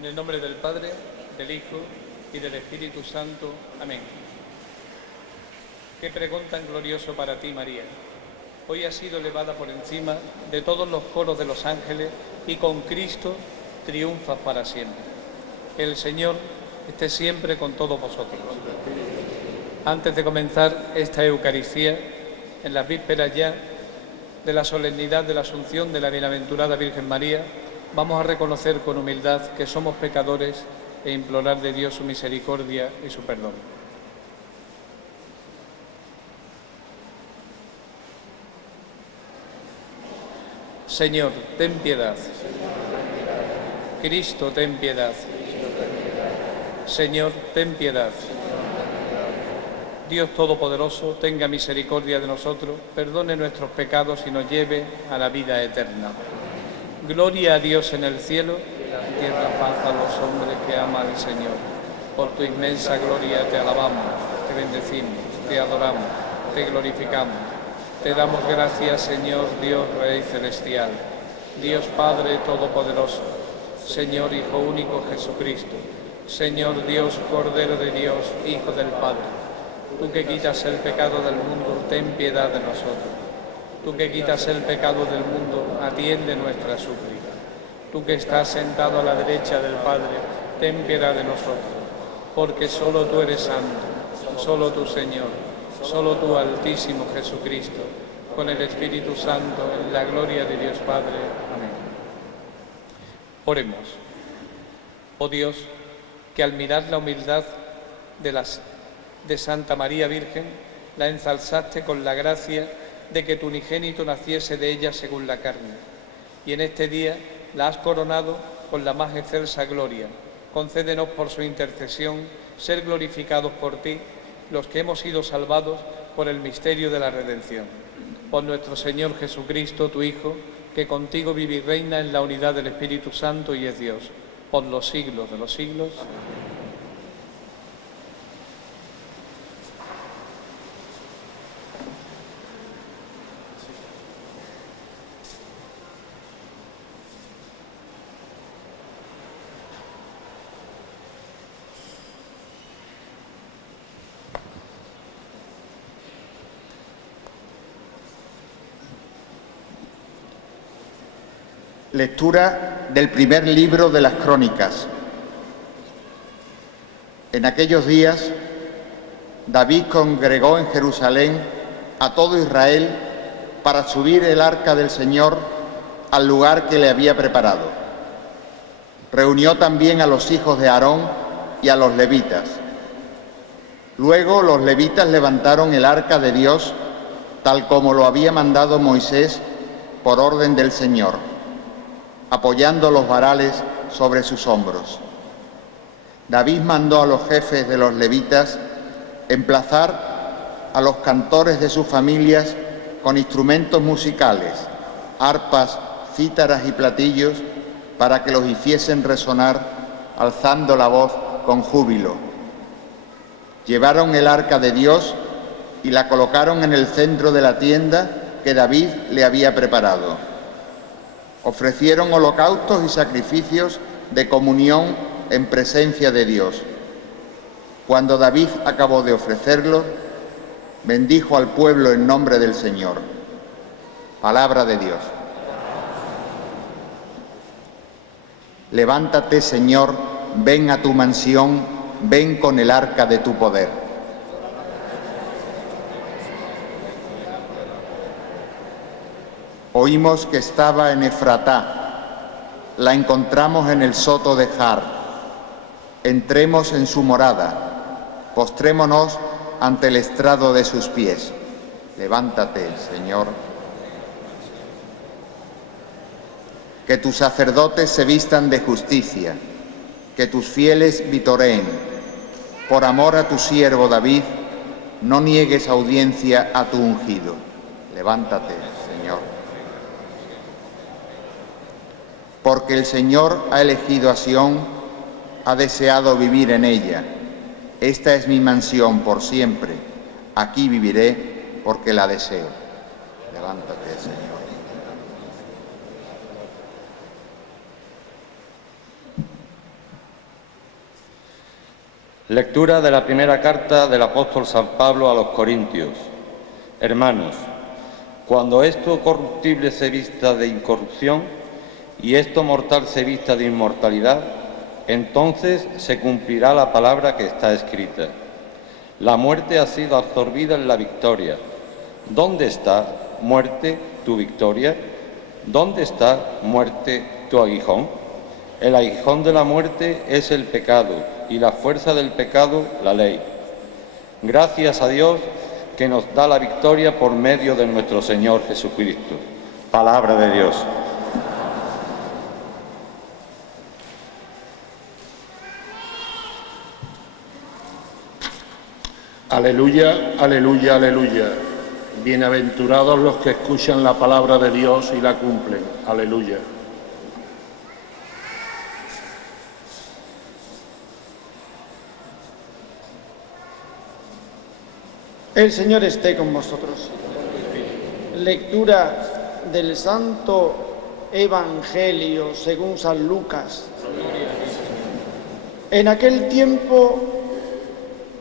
En el nombre del Padre, del Hijo y del Espíritu Santo. Amén. Qué pregón tan glorioso para ti, María. Hoy has sido elevada por encima de todos los coros de los ángeles y con Cristo triunfas para siempre. Que el Señor esté siempre con todos vosotros. Antes de comenzar esta Eucaristía, en las vísperas ya de la solemnidad de la Asunción de la Bienaventurada Virgen María, vamos a reconocer con humildad que somos pecadores e implorar de Dios su misericordia y su perdón. Señor, ten piedad. Cristo, ten piedad. Señor, ten piedad. Dios Todopoderoso, tenga misericordia de nosotros, perdone nuestros pecados y nos lleve a la vida eterna. Gloria a Dios en el cielo, y en la tierra paz a los hombres que ama al Señor. Por tu inmensa gloria te alabamos, te bendecimos, te adoramos, te glorificamos. Te damos gracias, Señor Dios Rey Celestial, Dios Padre Todopoderoso, Señor Hijo único Jesucristo, Señor Dios Cordero de Dios, Hijo del Padre. Tú que quitas el pecado del mundo, ten piedad de nosotros. Tú que quitas el pecado del mundo, atiende nuestra súplica. Tú que estás sentado a la derecha del Padre, ten piedad de nosotros. Porque solo tú eres santo, solo tú, Señor, solo tú, Altísimo Jesucristo, con el Espíritu Santo, en la gloria de Dios Padre. Amén. Oremos. Oh Dios, que al mirar la humildad de Santa María Virgen, la ensalzaste con la gracia de que tu unigénito naciese de ella según la carne, y en este día la has coronado con la más excelsa gloria. Concédenos por su intercesión ser glorificados por ti, los que hemos sido salvados por el misterio de la redención. Por nuestro Señor Jesucristo, tu Hijo, que contigo vive y reina en la unidad del Espíritu Santo y es Dios, por los siglos de los siglos. Lectura del primer libro de las Crónicas. En aquellos días, David congregó en Jerusalén a todo Israel para subir el arca del Señor al lugar que le había preparado. Reunió también a los hijos de Aarón y a los levitas. Luego los levitas levantaron el arca de Dios, tal como lo había mandado Moisés por orden del Señor, apoyando los varales sobre sus hombros. David mandó a los jefes de los levitas emplazar a los cantores de sus familias con instrumentos musicales, arpas, cítaras y platillos, para que los hiciesen resonar, alzando la voz con júbilo. Llevaron el arca de Dios y la colocaron en el centro de la tienda que David le había preparado. Ofrecieron holocaustos y sacrificios de comunión en presencia de Dios. Cuando David acabó de ofrecerlo, bendijo al pueblo en nombre del Señor. Palabra de Dios. Levántate, Señor, ven a tu mansión, ven con el arca de tu poder. Oímos que estaba en Efratá, la encontramos en el soto de Jar. Entremos en su morada, postrémonos ante el estrado de sus pies. Levántate, Señor. Que tus sacerdotes se vistan de justicia, que tus fieles vitoreen. Por amor a tu siervo David, no niegues audiencia a tu ungido. Levántate, Señor. Porque el Señor ha elegido a Sión, ha deseado vivir en ella. Esta es mi mansión por siempre. Aquí viviré porque la deseo. Levántate, Señor. Lectura de la primera carta del apóstol San Pablo a los Corintios. Hermanos, cuando esto corruptible se vista de incorrupción y esto mortal se vista de inmortalidad, entonces se cumplirá la palabra que está escrita. La muerte ha sido absorbida en la victoria. ¿Dónde está, muerte, tu victoria? ¿Dónde está, muerte, tu aguijón? El aguijón de la muerte es el pecado y la fuerza del pecado, la ley. Gracias a Dios que nos da la victoria por medio de nuestro Señor Jesucristo. Palabra de Dios. Aleluya, aleluya, aleluya. Bienaventurados los que escuchan la palabra de Dios y la cumplen. Aleluya. El Señor esté con vosotros. Lectura del Santo Evangelio según San Lucas. En aquel tiempo,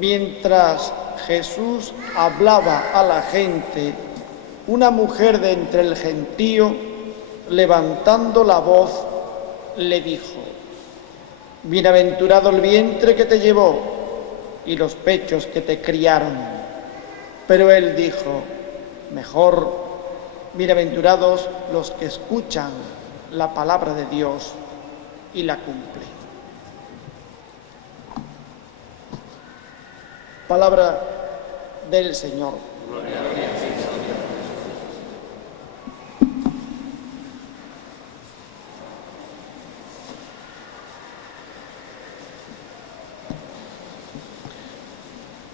mientras Jesús hablaba a la gente, una mujer de entre el gentío, levantando la voz, le dijo: Bienaventurado el vientre que te llevó y los pechos que te criaron. Pero él dijo: mejor, bienaventurados los que escuchan la palabra de Dios y la cumplen. Palabra del Señor.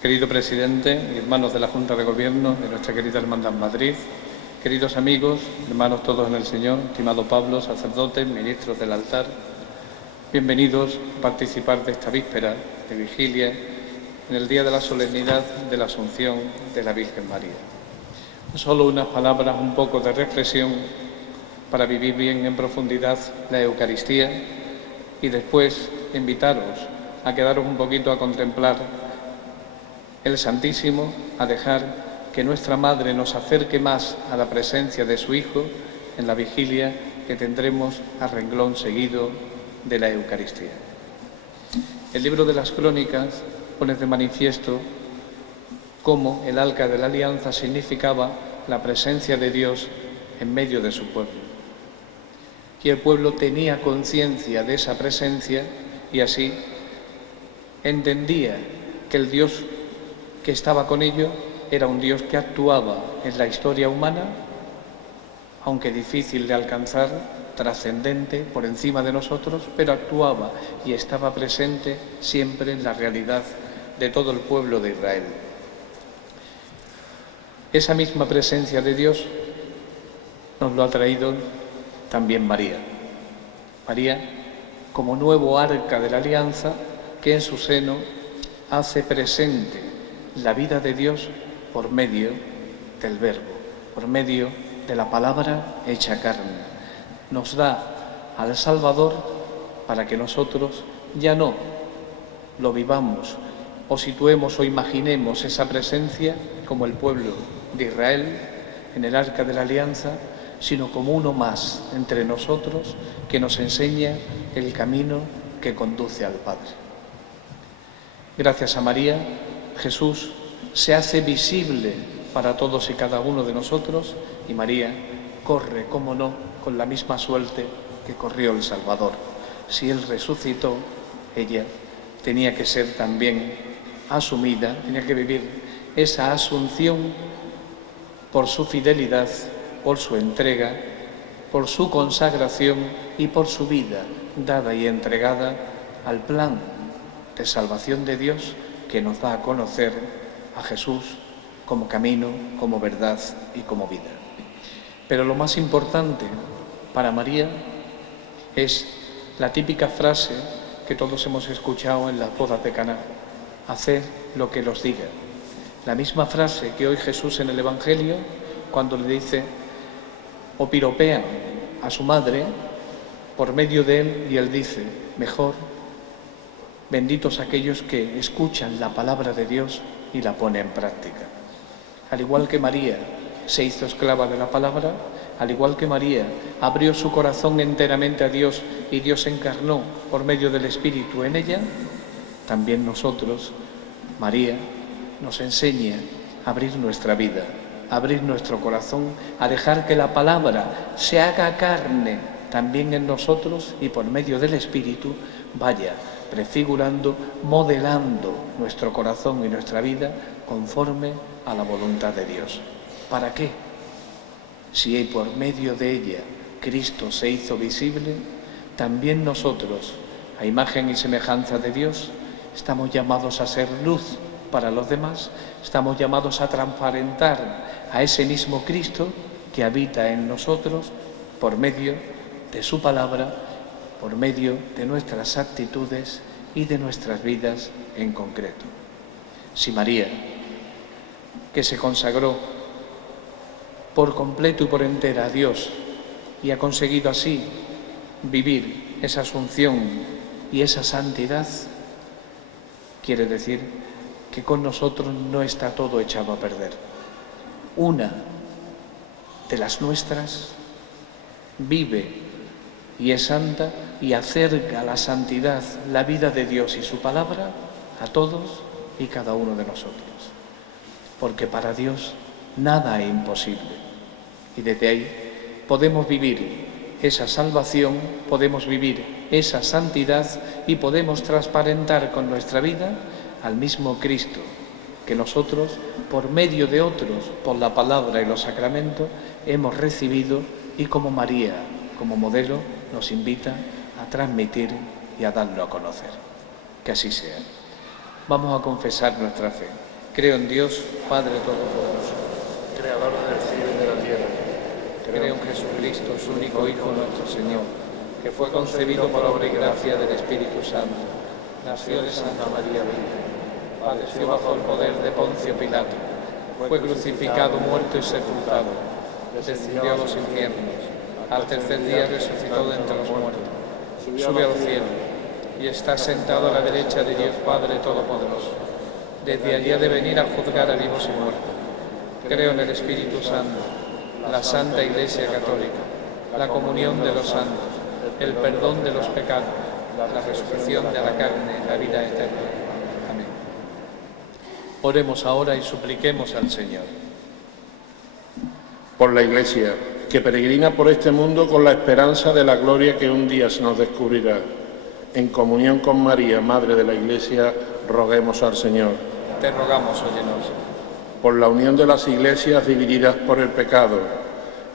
Querido presidente y hermanos de la Junta de Gobierno de nuestra querida Hermandad Madrid, queridos amigos, hermanos todos en el Señor, estimado Pablo, sacerdotes, ministros del altar, bienvenidos a participar de esta víspera de vigilia en el día de la solemnidad de la Asunción de la Virgen María. Solo unas palabras, un poco de reflexión para vivir bien en profundidad la Eucaristía y después invitaros a quedaros un poquito a contemplar el Santísimo, a dejar que nuestra Madre nos acerque más a la presencia de su Hijo en la vigilia que tendremos a renglón seguido de la Eucaristía. El libro de las Crónicas pone de manifiesto cómo el arca de la alianza significaba la presencia de Dios en medio de su pueblo. Y el pueblo tenía conciencia de esa presencia y así entendía que el Dios que estaba con ellos era un Dios que actuaba en la historia humana, aunque difícil de alcanzar, trascendente, por encima de nosotros, pero actuaba y estaba presente siempre en la realidad de todo el pueblo de Israel. Esa misma presencia de Dios nos lo ha traído también María. María, como nuevo arca de la alianza, que en su seno hace presente la vida de Dios por medio del Verbo, por medio de la palabra hecha carne. Nos da al Salvador para que nosotros ya no lo vivamos o situemos o imaginemos esa presencia como el pueblo de Israel en el arca de la alianza, sino como uno más entre nosotros que nos enseña el camino que conduce al Padre. Gracias a María, Jesús se hace visible para todos y cada uno de nosotros y María corre, cómo no, con la misma suerte que corrió el Salvador. Si Él resucitó, ella tenía que ser también asumida, tenía que vivir esa asunción por su fidelidad, por su entrega, por su consagración y por su vida dada y entregada al plan de salvación de Dios que nos da a conocer a Jesús como camino, como verdad y como vida. Pero lo más importante para María es la típica frase que todos hemos escuchado en las bodas de Caná: haced lo que os diga. La misma frase que hoy Jesús en el Evangelio, cuando le dice o piropean a su madre por medio de él, y él dice: mejor, Benditos aquellos que escuchan la palabra de Dios y la ponen en práctica. Al igual que María se hizo esclava de la palabra, al igual que María abrió su corazón enteramente a Dios y Dios se encarnó por medio del Espíritu en ella, también nosotros, María, nos enseña a abrir nuestra vida, a abrir nuestro corazón, a dejar que la palabra se haga carne también en nosotros y por medio del Espíritu vaya prefigurando, modelando nuestro corazón y nuestra vida conforme a la voluntad de Dios. ¿Para qué? Si por medio de ella Cristo se hizo visible, también nosotros, a imagen y semejanza de Dios, estamos llamados a ser luz para los demás, estamos llamados a transparentar a ese mismo Cristo que habita en nosotros por medio de su palabra, por medio de nuestras actitudes y de nuestras vidas en concreto. Si María, que se consagró por completo y por entera a Dios y ha conseguido así vivir esa asunción y esa santidad, quiere decir que con nosotros no está todo echado a perder. Una de las nuestras vive y es santa y acerca a la santidad, la vida de Dios y su palabra a todos y cada uno de nosotros. Porque para Dios nada es imposible. Y desde ahí podemos vivir esa salvación, podemos vivir esa santidad y podemos transparentar con nuestra vida al mismo Cristo que nosotros, por medio de otros, por la palabra y los sacramentos, hemos recibido y como María, como modelo, nos invita a transmitir y a darlo a conocer. Que así sea. Vamos a confesar nuestra fe. Creo en Dios, Padre Todopoderoso, Creador del cielo y de la tierra. creo en Jesucristo, su único Hijo, nuestro Señor, que fue concebido por obra y gracia del Espíritu Santo, nació de Santa María Virgen, padeció bajo el poder de Poncio Pilato, fue crucificado, muerto y sepultado, descendió a los infiernos, al tercer día resucitó de entre los muertos, subió al cielo y está sentado a la derecha de Dios Padre Todopoderoso. Desde allí ha de venir a juzgar a vivos y muertos. Creo en el Espíritu Santo, la Santa Iglesia Católica, la comunión de los santos, el perdón de los pecados, la resurrección de la carne y la vida eterna. Amén. Oremos ahora y supliquemos al Señor. Por la Iglesia, que peregrina por este mundo con la esperanza de la gloria que un día se nos descubrirá. En comunión con María, Madre de la Iglesia, roguemos al Señor. Te rogamos, óyenos. Por la unión de las iglesias divididas por el pecado,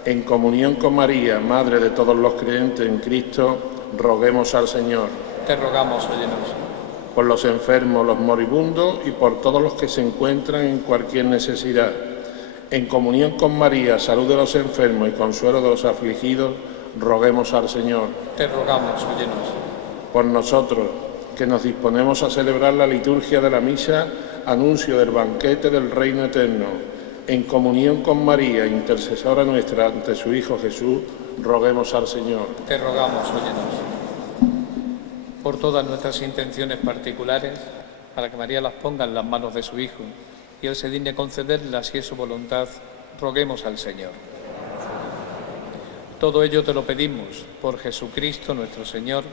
en comunión con María, Madre de todos los creyentes en Cristo, roguemos al Señor. Te rogamos, óyenos. Por los enfermos, los moribundos y por todos los que se encuentran en cualquier necesidad. En comunión con María, salud de los enfermos y consuelo de los afligidos, roguemos al Señor. Te rogamos, óyenos. Por nosotros, que nos disponemos a celebrar la liturgia de la misa, anuncio del banquete del reino eterno, en comunión con María, intercesora nuestra ante su Hijo Jesús, roguemos al Señor. Te rogamos, óyenos. Por todas nuestras intenciones particulares, para que María las ponga en las manos de su Hijo y Él se digne concederlas si es su voluntad, roguemos al Señor. Todo ello te lo pedimos por Jesucristo nuestro Señor.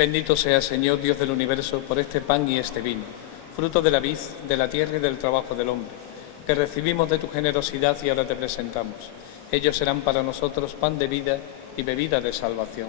Bendito sea, Señor, Dios del universo, por este pan y este vino, fruto de la vid, de la tierra y del trabajo del hombre, que recibimos de tu generosidad y ahora te presentamos. Ellos serán para nosotros pan de vida y bebida de salvación.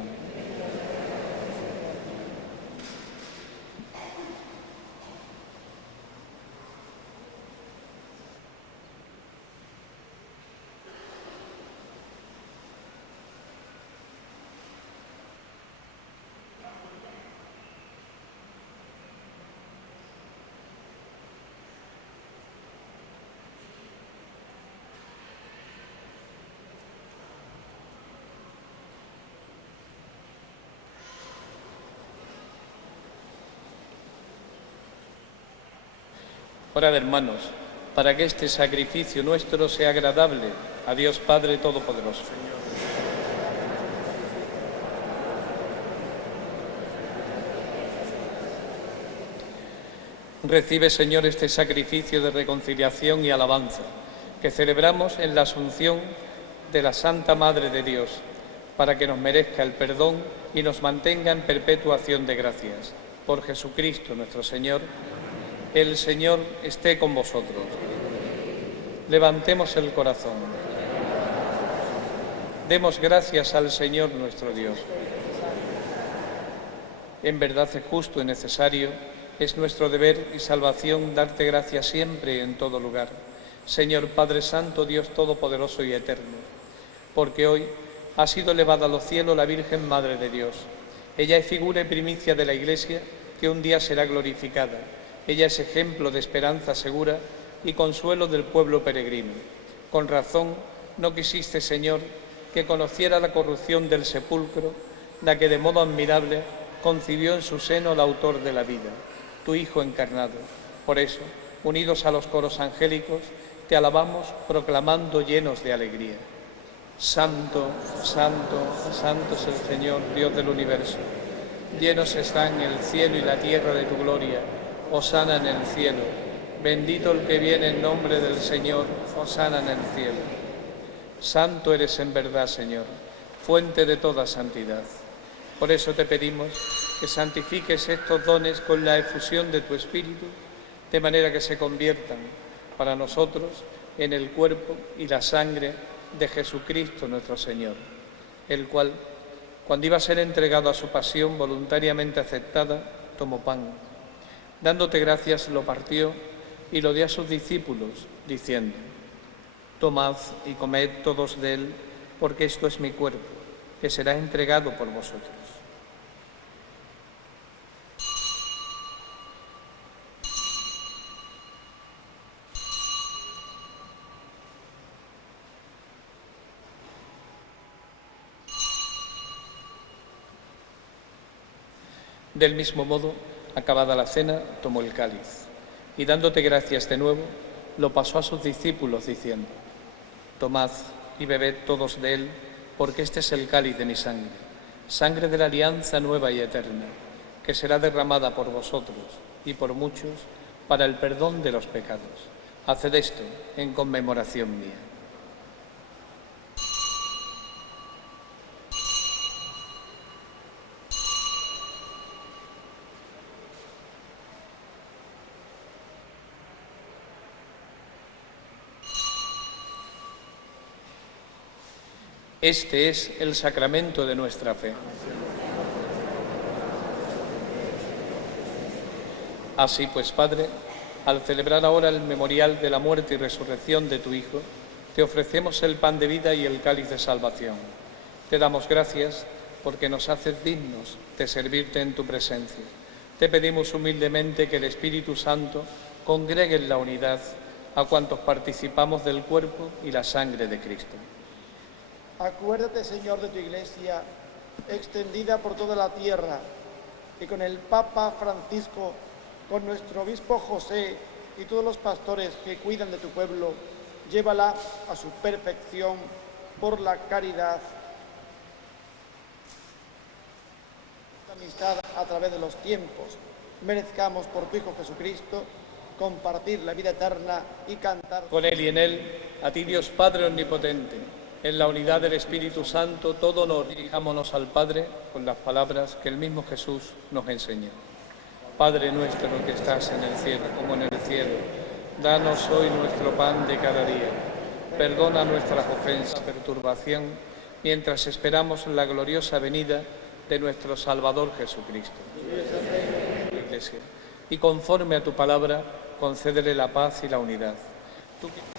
Orad, hermanos, para que este sacrificio nuestro sea agradable a Dios Padre Todopoderoso. Recibe, Señor, este sacrificio de reconciliación y alabanza que celebramos en la Asunción de la Santa Madre de Dios, para que nos merezca el perdón y nos mantenga en perpetua acción de gracias. Por Jesucristo nuestro Señor. El Señor esté con vosotros. Levantemos el corazón. Demos gracias al Señor nuestro Dios. En verdad es justo y necesario, es nuestro deber y salvación darte gracias siempre y en todo lugar, Señor Padre Santo, Dios Todopoderoso y Eterno, porque hoy ha sido elevada a los cielos la Virgen Madre de Dios. Ella es figura y primicia de la Iglesia que un día será glorificada. Ella es ejemplo de esperanza segura y consuelo del pueblo peregrino. Con razón no quisiste, Señor, que conociera la corrupción del sepulcro, la que de modo admirable concibió en su seno el autor de la vida, tu Hijo encarnado. Por eso, unidos a los coros angélicos, te alabamos proclamando llenos de alegría. Santo, santo, santo es el Señor, Dios del universo. Llenos están el cielo y la tierra de tu gloria. Hosana en el cielo. Bendito el que viene en nombre del Señor. Hosana en el cielo. Santo eres en verdad, Señor, fuente de toda santidad. Por eso te pedimos que santifiques estos dones con la efusión de tu Espíritu, de manera que se conviertan para nosotros en el cuerpo y la sangre de Jesucristo nuestro Señor, el cual, cuando iba a ser entregado a su pasión voluntariamente aceptada, tomó pan. Dándote gracias, lo partió y lo dio a sus discípulos, diciendo: tomad y comed todos de él, porque esto es mi cuerpo, que será entregado por vosotros. Del mismo modo, acabada la cena, tomó el cáliz y, dándote gracias de nuevo, lo pasó a sus discípulos, diciendo: tomad y bebed todos de él, porque este es el cáliz de mi sangre, sangre de la alianza nueva y eterna, que será derramada por vosotros y por muchos para el perdón de los pecados. Haced esto en conmemoración mía. Este es el sacramento de nuestra fe. Así pues, Padre, al celebrar ahora el memorial de la muerte y resurrección de tu Hijo, te ofrecemos el pan de vida y el cáliz de salvación. Te damos gracias porque nos haces dignos de servirte en tu presencia. Te pedimos humildemente que el Espíritu Santo congregue en la unidad a cuantos participamos del cuerpo y la sangre de Cristo. Acuérdate, Señor, de tu Iglesia, extendida por toda la tierra, y con el Papa Francisco, con nuestro obispo José y todos los pastores que cuidan de tu pueblo, llévala a su perfección por la caridad, la amistad a través de los tiempos. Merezcamos por tu Hijo Jesucristo compartir la vida eterna y cantar con Él y en Él, a ti Dios Padre Omnipotente, En la unidad del Espíritu Santo, todo honor dirijámonos al Padre con las palabras que el mismo Jesús nos enseñó. Padre nuestro que estás en el cielo, como en el cielo, danos hoy nuestro pan de cada día. Perdona nuestras ofensas, perturbación, mientras esperamos la gloriosa venida de nuestro Salvador Jesucristo. Iglesia. Y conforme a tu palabra, concédele la paz y la unidad. Tú que